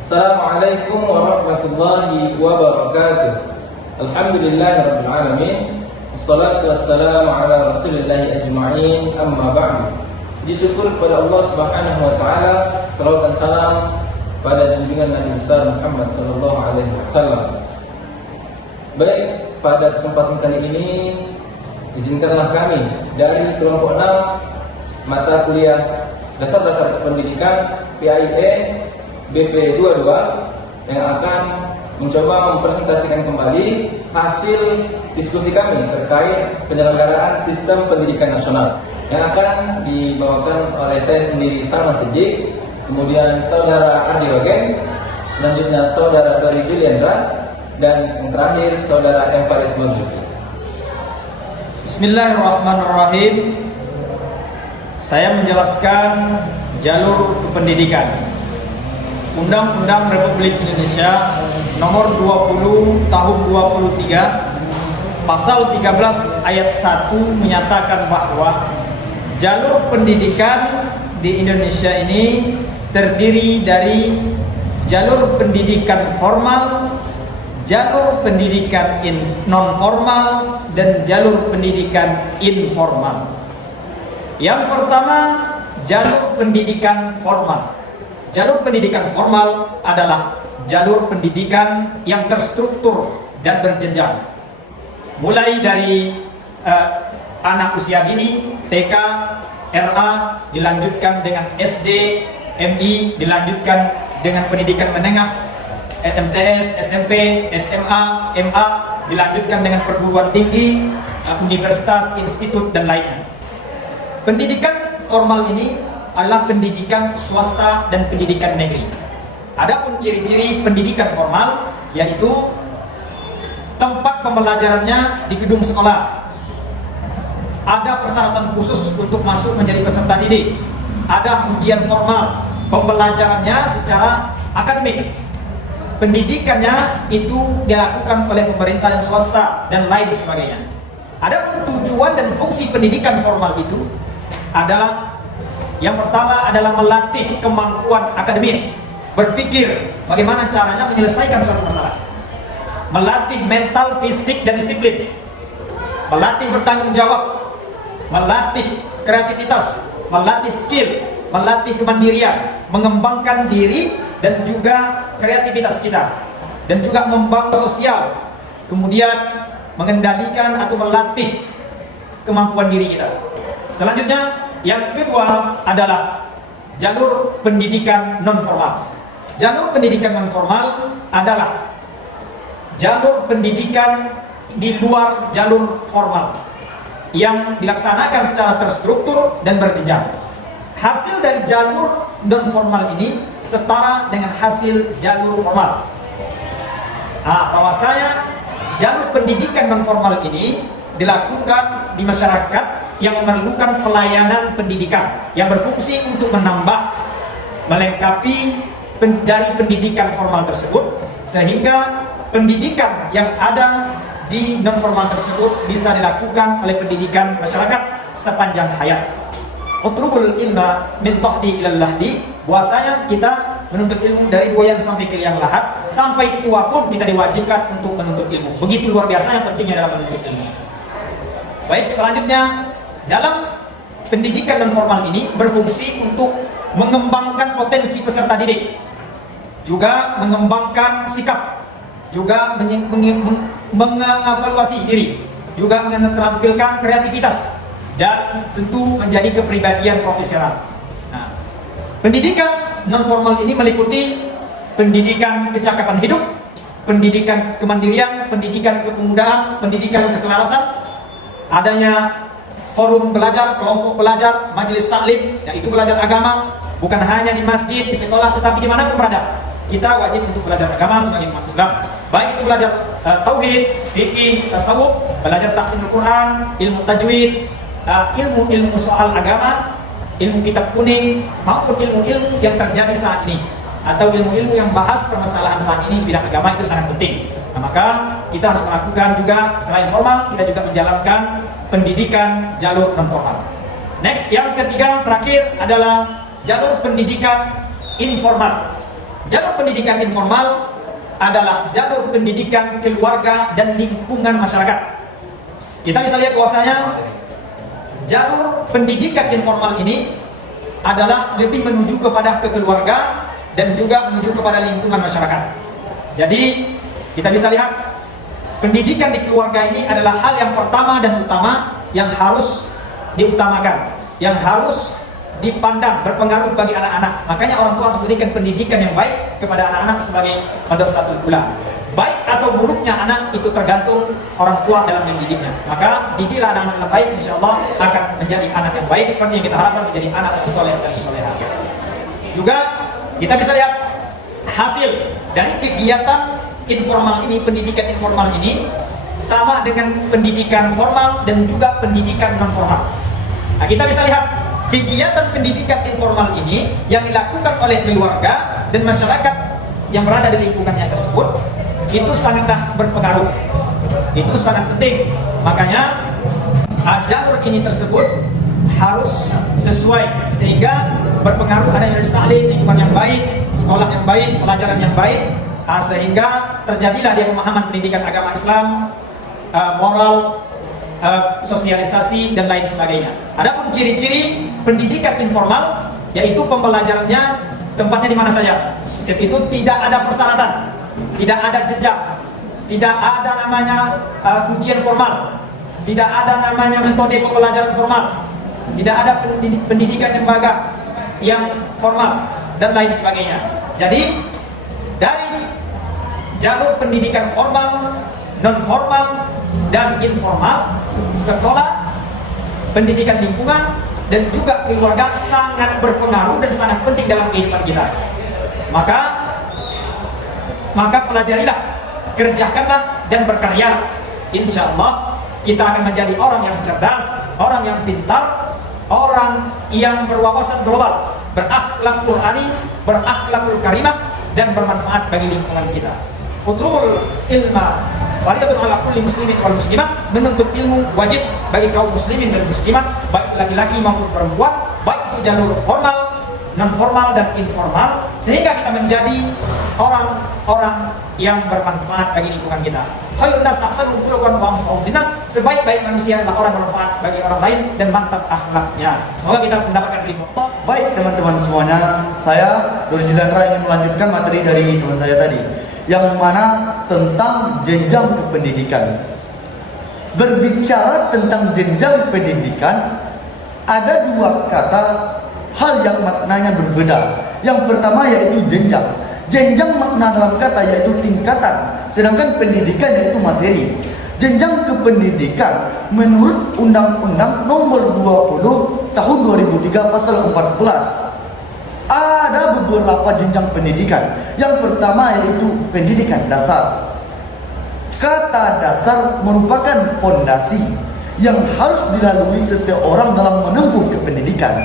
Assalamualaikum warahmatullahi wabarakatuh. Alhamdulillahirabbil alamin. Wassalatu wassalamu ala rasulillahi ajma'in. Amma ba'du. Puji syukur kepada Allah Subhanahu wa taala, salawat dan salam pada junjungan Nabi besar Muhammad sallallahu alaihi wasallam. Baik, pada kesempatan kali ini izinkanlah kami dari kelompok 6 mata kuliah Dasar-Dasar Pendidikan PAIE BP22 yang akan mencoba mempresentasikan kembali hasil diskusi kami terkait penyelenggaraan sistem pendidikan nasional yang akan dibawakan oleh saya sendiri, Salman Siddiq, kemudian saudara Ardi Wagen, selanjutnya saudara Dori Juliandra, dan yang terakhir saudara M. Faris Marzuki. Bismillahirrahmanirrahim. Saya menjelaskan jalur kependidikan. Undang-Undang Republik Indonesia Nomor 20 Tahun 23 Pasal 13 Ayat 1 menyatakan bahwa jalur pendidikan di Indonesia ini terdiri dari jalur pendidikan formal, jalur pendidikan non formal, dan jalur pendidikan informal. Yang pertama, jalur pendidikan formal. Jalur pendidikan formal adalah jalur pendidikan yang terstruktur dan berjenjang. Mulai dari anak usia dini, TK, RA, dilanjutkan dengan SD, MI, dilanjutkan dengan pendidikan menengah, MTS, SMP, SMA, MA, dilanjutkan dengan perguruan tinggi, universitas, institut, dan lainnya. Pendidikan formal ini adalah pendidikan swasta dan pendidikan negeri. Adapun ciri-ciri pendidikan formal yaitu tempat pembelajarannya di gedung sekolah. Ada persyaratan khusus untuk masuk menjadi peserta didik. Ada ujian formal, pembelajarannya secara akademik. Pendidikannya itu dilakukan oleh pemerintah dan swasta dan lain sebagainya. Adapun tujuan dan fungsi pendidikan formal itu adalah yang pertama adalah melatih kemampuan akademis, berpikir bagaimana caranya menyelesaikan suatu masalah, melatih mental, fisik, dan disiplin, melatih bertanggung jawab, melatih kreativitas, melatih skill, melatih kemandirian, mengembangkan diri dan juga kreativitas kita, dan juga membangun sosial, kemudian mengendalikan atau melatih kemampuan diri kita. Selanjutnya, yang kedua adalah jalur pendidikan non formal. Jalur pendidikan non formal adalah jalur pendidikan di luar jalur formal yang dilaksanakan secara terstruktur dan berjenjang. Hasil dari jalur non formal ini setara dengan hasil jalur formal. Bahwasanya jalur pendidikan non formal ini dilakukan di masyarakat yang memerlukan pelayanan pendidikan yang berfungsi untuk menambah, melengkapi dari pendidikan formal tersebut, sehingga pendidikan yang ada di non formal tersebut bisa dilakukan oleh pendidikan masyarakat sepanjang hayat. Utlubul ilma min tahdi ilal lahdi, bahwasanya kita menuntut ilmu dari buayan sampai ke liang lahat, sampai tua pun kita diwajibkan untuk menuntut ilmu. Begitu luar biasa yang pentingnya dalam menuntut ilmu. Baik, selanjutnya dalam pendidikan non formal ini berfungsi untuk mengembangkan potensi peserta didik, juga mengembangkan sikap, juga mengevaluasi diri, juga menampilkan kreativitas, dan tentu menjadi kepribadian profesional. Nah, pendidikan non formal ini meliputi pendidikan kecakapan hidup, pendidikan kemandirian, pendidikan kepemudaan, pendidikan keselarasan, adanya forum belajar, kelompok belajar, majelis taklim, yaitu belajar agama, bukan hanya di masjid, di sekolah, tetapi dimanapun berada. Kita wajib untuk belajar agama sebagai umat Islam. Baik itu belajar tauhid, fikih, tasawuf, belajar tafsirul Quran, ilmu tajwid, ilmu-ilmu soal agama, ilmu kitab kuning, maupun ilmu-ilmu yang terjadi saat ini, atau ilmu-ilmu yang bahas permasalahan saat ini di bidang agama, itu sangat penting. Nah, maka kita harus melakukan juga, selain formal, kita juga menjalankan pendidikan jalur non formal. Next, yang ketiga terakhir adalah jalur pendidikan informal. Jalur pendidikan informal adalah jalur pendidikan keluarga dan lingkungan masyarakat. Kita bisa lihat bahwasanya jalur pendidikan informal ini adalah lebih menuju kepada keluarga dan juga menuju kepada lingkungan masyarakat. Jadi kita bisa lihat pendidikan di keluarga ini adalah hal yang pertama dan utama yang harus diutamakan, yang harus dipandang berpengaruh bagi anak-anak. Makanya orang tua harus memberikan pendidikan yang baik kepada anak-anak sebagai madrasatul ula. Baik atau buruknya anak itu tergantung orang tua dalam mendidiknya. Maka didiklah anak-anak yang baik, insya Allah akan menjadi anak yang baik seperti yang kita harapkan menjadi anak yang soleh dan soleha. Juga kita bisa lihat hasil dari kegiatan informal ini, pendidikan informal ini sama dengan pendidikan formal dan juga pendidikan non formal. Nah, kita bisa lihat kegiatan pendidikan informal ini yang dilakukan oleh keluarga dan masyarakat yang berada di lingkungannya tersebut itu sangatlah berpengaruh, itu sangat penting. Makanya jalur ini tersebut harus sesuai sehingga berpengaruh adanya taklim, lingkungan yang baik, sekolah yang baik, pelajaran yang baik, sehingga terjadilah dia pemahaman pendidikan agama Islam, moral, sosialisasi dan lain sebagainya. Adapun ciri-ciri pendidikan informal yaitu pembelajarannya tempatnya di mana saja. Itu tidak ada persyaratan, tidak ada jejak, tidak ada namanya ujian formal, tidak ada namanya metode pembelajaran formal, tidak ada pendidikan lembaga yang formal dan lain sebagainya. Jadi dari jalur pendidikan formal, non formal dan informal, sekolah, pendidikan lingkungan dan juga keluarga sangat berpengaruh dan sangat penting dalam kehidupan kita. Maka pelajarilah, kerjakanlah dan berkarya. Insya Allah kita akan menjadi orang yang cerdas, orang yang pintar, orang yang berwawasan global, berakhlak Qur'ani, berakhlakul karimah dan bermanfaat bagi lingkungan kita. Utlubul ilma faridatun ala kulli muslimin wal muslimat. Menuntut ilmu wajib bagi kaum muslimin dan muslimat, baik laki-laki maupun perempuan, baik itu jalur formal, non formal dan informal, sehingga kita menjadi orang-orang yang bermanfaat bagi lingkungan kita. Khairun nas ahsanuhum khuluqan wa anfa'uhum linnas. Sebaik-baik manusia adalah orang bermanfaat bagi orang lain dan mantap akhlaknya. Semoga kita mendapatkan ridho Allah. Baik teman-teman semuanya, saya Doni Juliandra ingin melanjutkan materi dari teman saya tadi, yang mana tentang jenjang kependidikan. Berbicara tentang jenjang pendidikan, ada dua kata hal yang maknanya berbeda. Yang pertama yaitu jenjang. Jenjang makna dalam kata yaitu tingkatan, sedangkan pendidikan yaitu materi. Jenjang kependidikan menurut Undang-Undang Nomor 20 Tahun 2003 Pasal 14 ada beberapa jenjang pendidikan. Yang pertama yaitu pendidikan dasar. Kata dasar merupakan pondasi yang harus dilalui seseorang dalam menempuh kependidikan,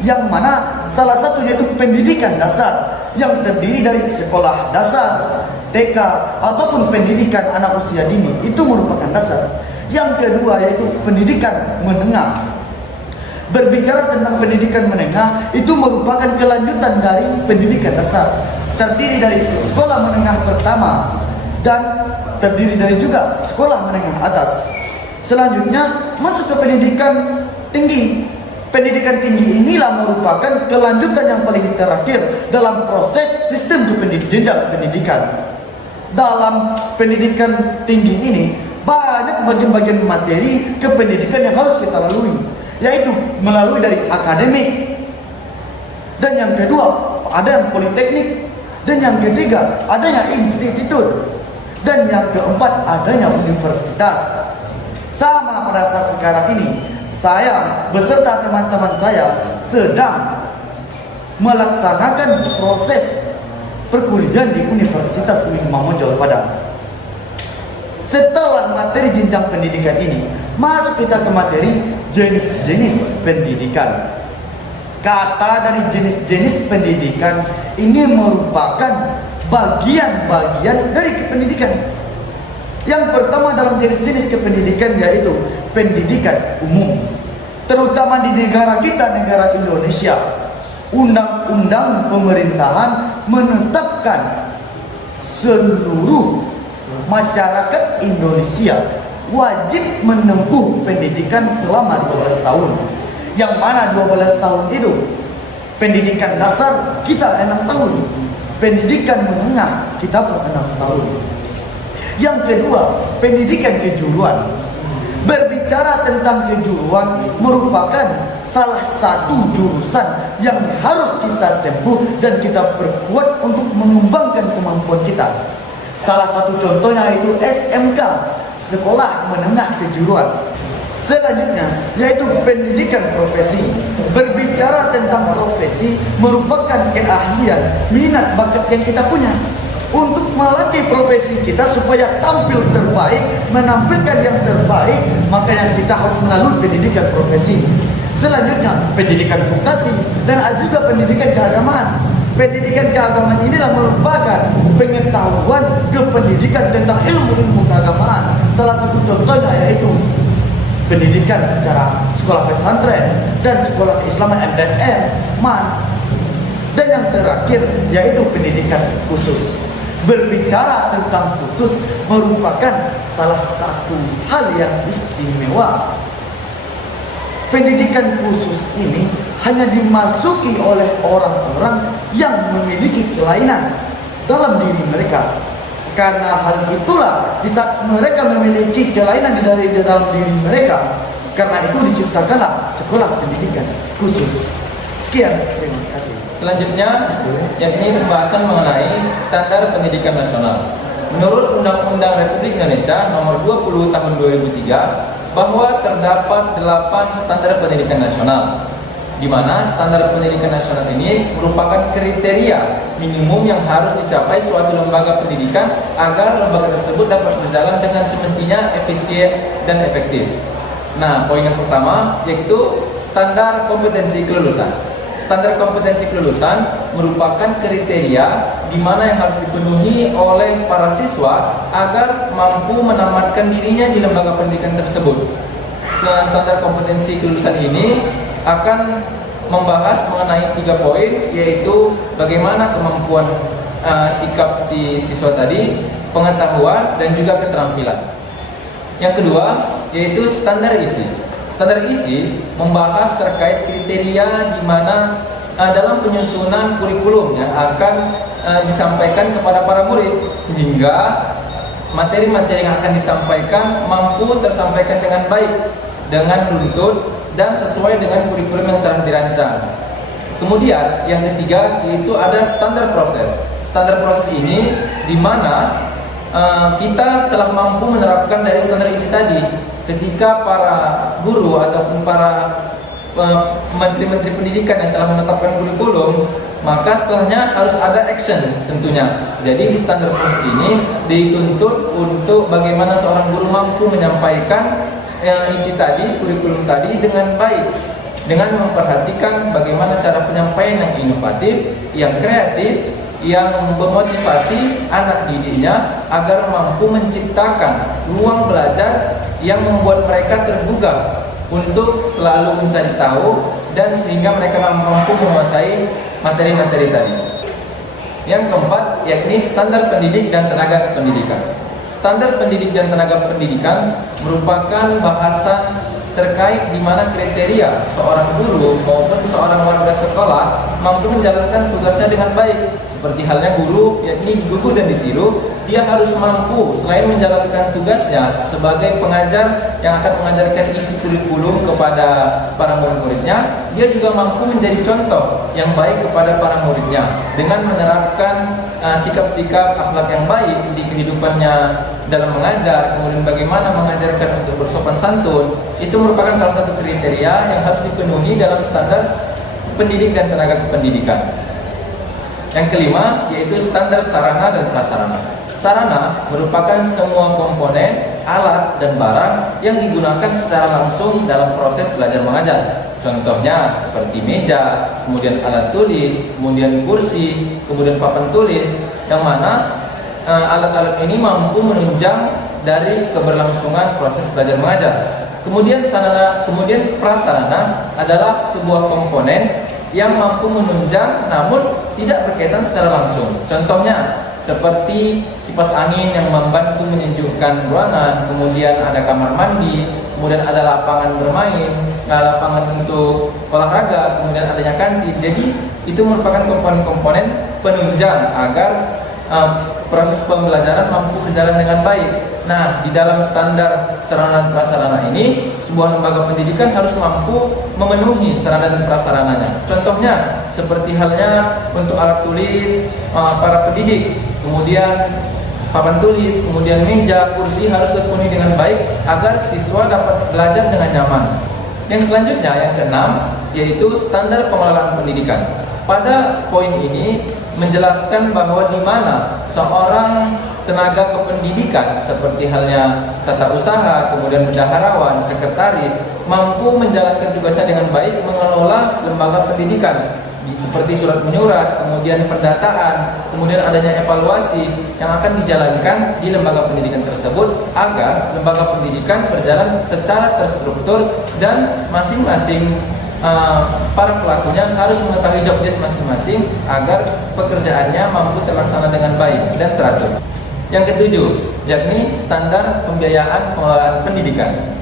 yang mana salah satu yaitu pendidikan dasar yang terdiri dari sekolah dasar, TK ataupun pendidikan anak usia dini, itu merupakan dasar. Yang kedua yaitu pendidikan menengah. Berbicara tentang pendidikan menengah, itu merupakan kelanjutan dari pendidikan dasar, terdiri dari sekolah menengah pertama dan terdiri dari juga sekolah menengah atas. Selanjutnya masuk ke pendidikan tinggi. Pendidikan tinggi inilah merupakan kelanjutan yang paling terakhir dalam proses sistem jenjang pendidikan. Dalam pendidikan tinggi ini banyak bagian-bagian materi kependidikan yang harus kita lalui, yaitu melalui dari akademik, dan yang kedua ada yang politeknik, dan yang ketiga adanya institut, dan yang keempat adanya universitas. Sama pada saat sekarang ini saya beserta teman-teman saya sedang melaksanakan proses perkuliahan di Universitas Umi Muhammad Jalal Padang. Setelah materi jenjang pendidikan ini, masuk kita ke materi jenis-jenis pendidikan. Kata dari jenis-jenis pendidikan ini merupakan bagian-bagian dari kependidikan. Yang pertama dalam jenis-jenis kependidikan yaitu pendidikan umum. Terutama di negara kita, negara Indonesia, Undang-undang pemerintahan menetapkan seluruh masyarakat Indonesia wajib menempuh pendidikan selama 12 tahun. Yang mana 12 tahun itu pendidikan dasar kita 6 tahun, pendidikan menengah kita pun 6 tahun. Yang kedua, pendidikan kejuruan. Berbicara tentang kejuruan merupakan salah satu jurusan yang harus kita tempuh dan kita perkuat untuk mengembangkan kemampuan kita. Salah satu contohnya itu SMK, Sekolah Menengah Kejuruan. Selanjutnya yaitu pendidikan profesi. Berbicara tentang profesi merupakan keahlian, minat, bakat yang kita punya untuk melatih profesi kita supaya tampil terbaik, menampilkan yang terbaik, maka yang kita harus melalui pendidikan profesi. Selanjutnya pendidikan vokasi dan ada juga pendidikan keagamaan. Pendidikan keagamaan inilah merupakan pengetahuan kependidikan tentang ilmu-ilmu keagamaan. Salah satu contohnya yaitu pendidikan secara sekolah pesantren dan sekolah keislaman MTSN, MAN. Dan yang terakhir yaitu pendidikan khusus. Berbicara tentang khusus merupakan salah satu hal yang istimewa. Pendidikan khusus ini hanya dimasuki oleh orang-orang yang memiliki kelainan dalam diri mereka. Karena hal itulah di saat mereka memiliki kelainan dari dalam diri mereka, karena itu diciptakanlah sekolah pendidikan khusus. Sekian, terima kasih. Selanjutnya yakni pembahasan mengenai standar pendidikan nasional. Menurut Undang-Undang Republik Indonesia Nomor 20 Tahun 2003 bahwa terdapat 8 standar pendidikan nasional, di mana standar pendidikan nasional ini merupakan kriteria minimum yang harus dicapai suatu lembaga pendidikan agar lembaga tersebut dapat berjalan dengan semestinya efisien dan efektif. Nah, poin yang pertama yaitu standar kompetensi kelulusan. Standar kompetensi kelulusan merupakan kriteria di mana yang harus dipenuhi oleh para siswa agar mampu menamatkan dirinya di lembaga pendidikan tersebut. Standar kompetensi kelulusan ini akan membahas mengenai 3 poin, yaitu bagaimana kemampuan sikap si siswa tadi, pengetahuan, dan juga keterampilan. Yang kedua yaitu standar isi. Standar isi membahas terkait kriteria di mana dalam penyusunan kurikulum yang akan disampaikan kepada para murid, sehingga materi-materi yang akan disampaikan mampu tersampaikan dengan baik, dengan runtut dan sesuai dengan kurikulum yang telah dirancang. Kemudian yang ketiga yaitu ada standar proses. Standar proses ini di mana kita telah mampu menerapkan dari standar isi tadi. Ketika para guru ataupun para menteri-menteri pendidikan yang telah menetapkan kurikulum, maka setelahnya harus ada action tentunya. Jadi di standar proses ini dituntut untuk bagaimana seorang guru mampu menyampaikan isi tadi, kurikulum tadi dengan baik, dengan memperhatikan bagaimana cara penyampaian yang inovatif, yang kreatif, yang memotivasi anak didiknya agar mampu menciptakan ruang belajar yang membuat mereka tergugah untuk selalu mencari tahu dan sehingga mereka mampu menguasai materi-materi tadi. Yang keempat yakni standar pendidik dan tenaga pendidikan. Standar pendidik dan tenaga pendidikan merupakan bahasan terkait di mana kriteria seorang guru maupun seorang warga sekolah mampu menjalankan tugasnya dengan baik. Seperti halnya guru, yakni digugu dan ditiru, dia harus mampu selain menjalankan tugasnya sebagai pengajar yang akan mengajarkan isi kurikulum kepada para murid-muridnya, dia juga mampu menjadi contoh yang baik kepada para muridnya dengan menerapkan sikap-sikap akhlak yang baik di kehidupannya dalam mengajar, kemudian bagaimana mengajarkan untuk bersopan santun. Itu merupakan salah satu kriteria yang harus dipenuhi dalam standar pendidik dan tenaga kependidikan. Yang kelima yaitu standar sarana dan prasarana. Sarana merupakan semua komponen, alat, dan barang yang digunakan secara langsung dalam proses belajar mengajar. Contohnya seperti meja, kemudian alat tulis, kemudian kursi, kemudian papan tulis, yang mana alat-alat ini mampu menunjang dari keberlangsungan proses belajar mengajar. Kemudian prasarana adalah sebuah komponen yang mampu menunjang namun tidak berkaitan secara langsung. Contohnya seperti kipas angin yang membantu menyejukkan ruangan, kemudian ada kamar mandi, kemudian ada lapangan bermain, lapangan untuk olahraga, kemudian adanya kantin. Jadi itu merupakan komponen-komponen penunjang agar proses pembelajaran mampu berjalan dengan baik. Nah, di dalam standar sarana dan prasarana ini, sebuah lembaga pendidikan harus mampu memenuhi sarana dan prasarananya. Contohnya, seperti halnya untuk alat tulis para pendidik, kemudian papan tulis, kemudian meja, kursi harus terpenuhi dengan baik agar siswa dapat belajar dengan nyaman. Yang selanjutnya, yang keenam, yaitu standar pengelolaan pendidikan. Pada poin ini menjelaskan bahwa di mana seorang tenaga kependidikan seperti halnya tata usaha, kemudian bendaharawan, sekretaris mampu menjalankan tugasnya dengan baik mengelola lembaga pendidikan seperti surat menyurat, kemudian pendataan, kemudian adanya evaluasi yang akan dijalankan di lembaga pendidikan tersebut agar lembaga pendidikan berjalan secara terstruktur dan masing-masing para pelakunya harus mengetahui job desk masing-masing agar pekerjaannya mampu terlaksana dengan baik dan teratur. Yang ketujuh, yakni standar pembiayaan pengelolaan pendidikan.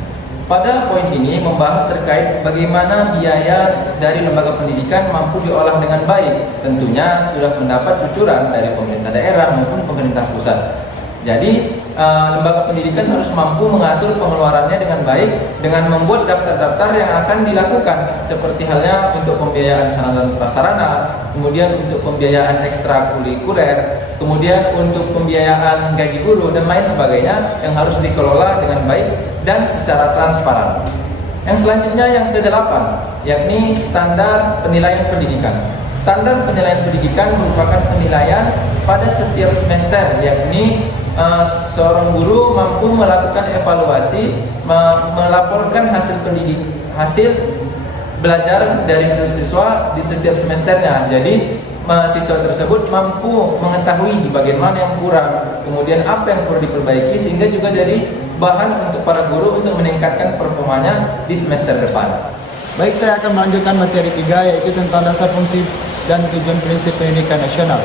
Pada poin ini membahas terkait bagaimana biaya dari lembaga pendidikan mampu diolah dengan baik. Tentunya sudah mendapat cucuran dari pemerintah daerah maupun pemerintah pusat. Jadi lembaga pendidikan harus mampu mengatur pengeluarannya dengan baik dengan membuat daftar-daftar yang akan dilakukan seperti halnya untuk pembiayaan sarana dan prasarana, kemudian untuk pembiayaan ekstrakurikuler, kemudian untuk pembiayaan gaji guru dan lain sebagainya yang harus dikelola dengan baik dan secara transparan. Yang selanjutnya yang ke-8, yakni standar penilaian pendidikan. Standar penilaian pendidikan merupakan penilaian pada setiap semester, yakni seorang guru mampu melakukan evaluasi, melaporkan hasil belajar dari siswa di setiap semesternya. Jadi siswa tersebut mampu mengetahui di bagian mana yang kurang, kemudian apa yang perlu diperbaiki, sehingga juga jadi bahan untuk para guru untuk meningkatkan performanya di semester depan. Baik, saya akan melanjutkan materi 3, yaitu tentang dasar fungsi dan tujuan prinsip pendidikan nasional.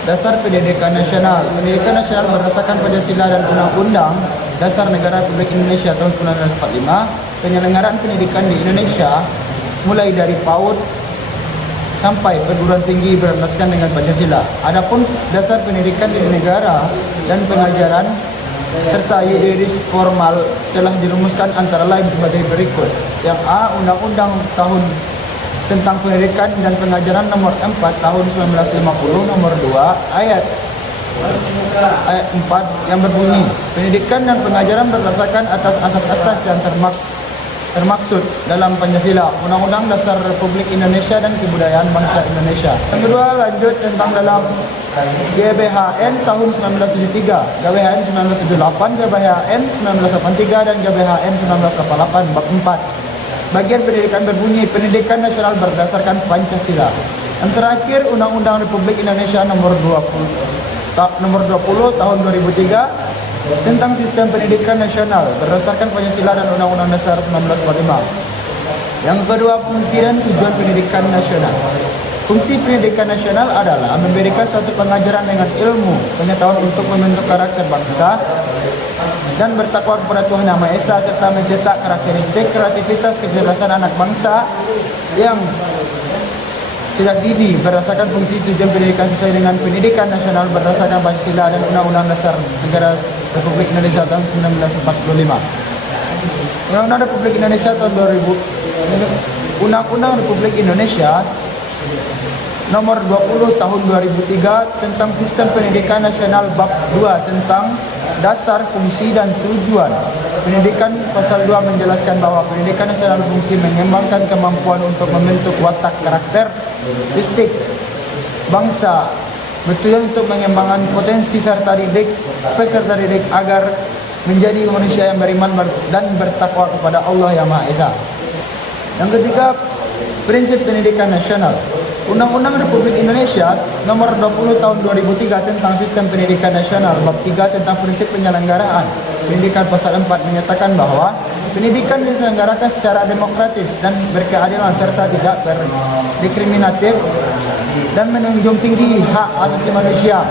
Dasar pendidikan nasional. Pendidikan nasional berdasarkan Pancasila dan Undang-Undang Dasar Negara Republik Indonesia tahun 1945. Penyelenggaraan pendidikan di Indonesia mulai dari PAUD sampai perguruan tinggi berdasarkan dengan Pancasila. Adapun dasar pendidikan di negara dan pengajaran serta yuridis formal telah dirumuskan antara lain sebagai berikut. Yang A, Undang-Undang tahun tentang pendidikan dan pengajaran nomor 4 tahun 1950 nomor 2 ayat 4 yang berbunyi, pendidikan dan pengajaran berdasarkan atas asas-asas yang termaksud dalam Pancasila, Undang-Undang Dasar Republik Indonesia dan Kebudayaan Bangsa Indonesia. Yang kedua, lanjut tentang dalam GBHN tahun 1973, GBHN 1978, GBHN 1983 dan GBHN 1988 bab 4. Bagian pendidikan berbunyi, pendidikan nasional berdasarkan Pancasila. Yang terakhir, Undang-Undang Republik Indonesia nomor 20 tahun 2003 tentang sistem pendidikan nasional berdasarkan Pancasila dan Undang-Undang Dasar 1945. Yang kedua, fungsi dan tujuan pendidikan nasional. Fungsi pendidikan nasional adalah memberikan suatu pengajaran dengan ilmu, pengetahuan untuk membentuk karakter bangsa dan bertakwa kepada Tuhan Yang Maha Esa, serta mencetak karakteristik, kreativitas, kecerdasan anak bangsa yang sejak dini berdasarkan fungsi tujuan pendidikan sesuai dengan pendidikan nasional berdasarkan Pancasila dan Undang-Undang Dasar Negara Republik Indonesia tahun 1945. Undang-Undang Republik Indonesia tahun 2000, Undang-Undang Republik Indonesia nomor 20 tahun 2003 tentang sistem pendidikan nasional bab 2 tentang dasar, fungsi dan tujuan pendidikan. Pasal 2 menjelaskan bahwa pendidikan nasional fungsi mengembangkan kemampuan untuk membentuk watak karakteristik bangsa, betul untuk mengembangkan potensi peserta didik agar menjadi manusia yang beriman dan bertakwa kepada Allah Yang Maha Esa. Yang ketiga, prinsip pendidikan nasional. Undang-Undang Republik Indonesia nomor 20 tahun 2003 tentang sistem pendidikan nasional bab 3 tentang prinsip penyelenggaraan pendidikan pasal 4 menyatakan bahwa pendidikan diselenggarakan secara demokratis dan berkeadilan serta tidak berdiskriminatif dan menunjung tinggi hak asasi manusia,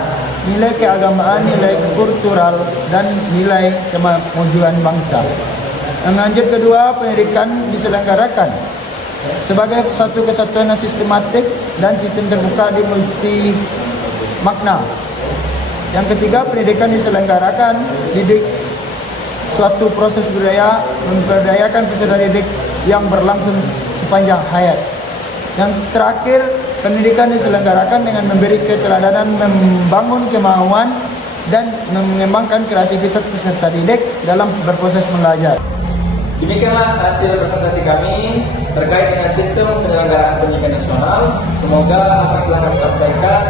nilai keagamaan, nilai kultural, dan nilai kemajuan bangsa. Yang lanjut kedua, pendidikan diselenggarakan sebagai satu kesatuan yang sistematik dan sistem terbuka di multi makna. Yang ketiga, pendidikan diselenggarakan didik suatu proses budaya memberdayakan peserta didik yang berlangsung sepanjang hayat. Yang terakhir, pendidikan diselenggarakan dengan memberi keteladanan, membangun kemauan, dan mengembangkan kreativitas peserta didik dalam berproses belajar. Demikianlah hasil presentasi kami terkait dengan sistem penyelenggaraan pendidikan nasional. Semoga apa yang telah kami sampaikan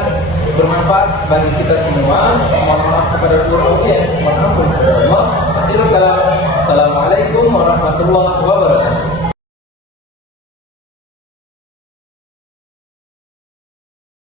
bermanfaat bagi kita semua. Mohon maaf kepada seluruh audiens. Assalamualaikum warahmatullahi wabarakatuh.